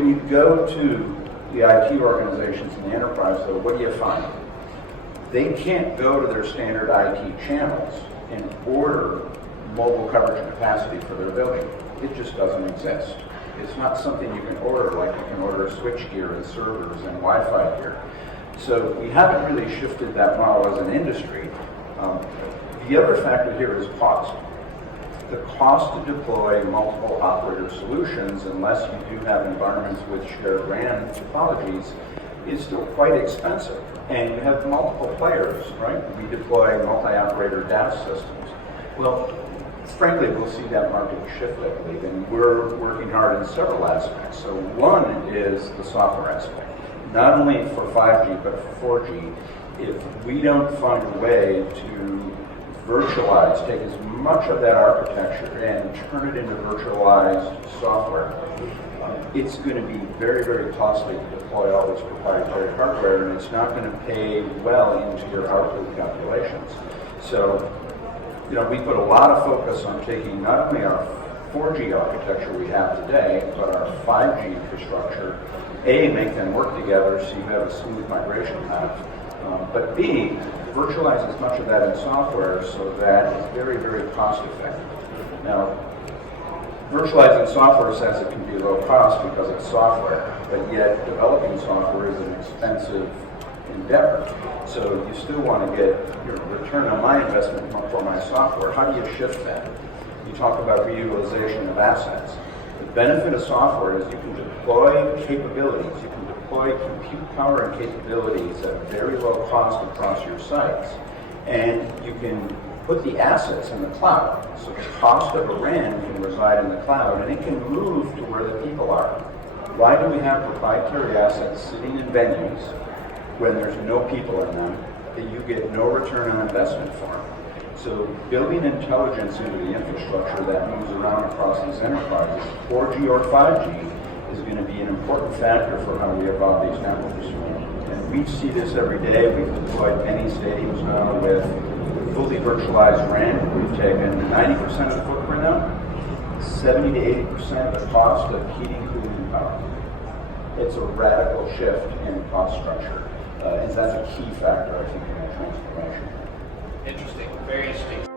when you go to the IT organizations in the enterprise, though, what do you find? They can't go to their standard IT channels and order mobile coverage and capacity for their building. It just doesn't exist. It's not something you can order like you can order switch gear and servers and Wi-Fi gear. So we haven't really shifted that model as an industry. The other factor here is cost. The cost to deploy multiple operator solutions, unless you do have environments with shared RAN topologies, is still quite expensive. And you have multiple players, right? We deploy multi-operator data systems. Well, frankly, we'll see that market shift, I believe, and we're working hard in several aspects. So one is the software aspect. Not only for 5G, but for 4G, if we don't find a way to virtualize, take as much of that architecture and turn it into virtualized software, it's going to be very, very costly to deploy all this proprietary hardware, and it's not going to pay well into your output calculations. So, we put a lot of focus on taking not only our 4G architecture we have today, but our 5G infrastructure, A, make them work together so you have a smooth migration path, but B, virtualize as much of that in software so that it's very, very cost effective. Now, virtualizing software says it can be low cost because it's software, but yet developing software is an expensive endeavor. So you still want to get your return on my investment for my software. How do you shift that? You talk about reutilization of assets. The benefit of software is you can deploy capabilities. You can deploy compute power and capabilities at very low cost across your sites. And you can put the assets in the cloud. So the cost of a RAN can reside in the cloud, and it can move to where the people are. Why do we have proprietary assets sitting in venues when there's no people in them that you get no return on investment for? So building intelligence into the infrastructure that moves around across these enterprises, 4G or 5G, is going to be an important factor for how we evolve these networks. And we see this every day. We've deployed many stadiums now with fully virtualized RAN. We've taken 90% of the footprint out, 70 to 80% of the cost of heating, cooling, and power. It's a radical shift in cost structure. And that's a key factor, I think, in that transformation. Interesting, very interesting.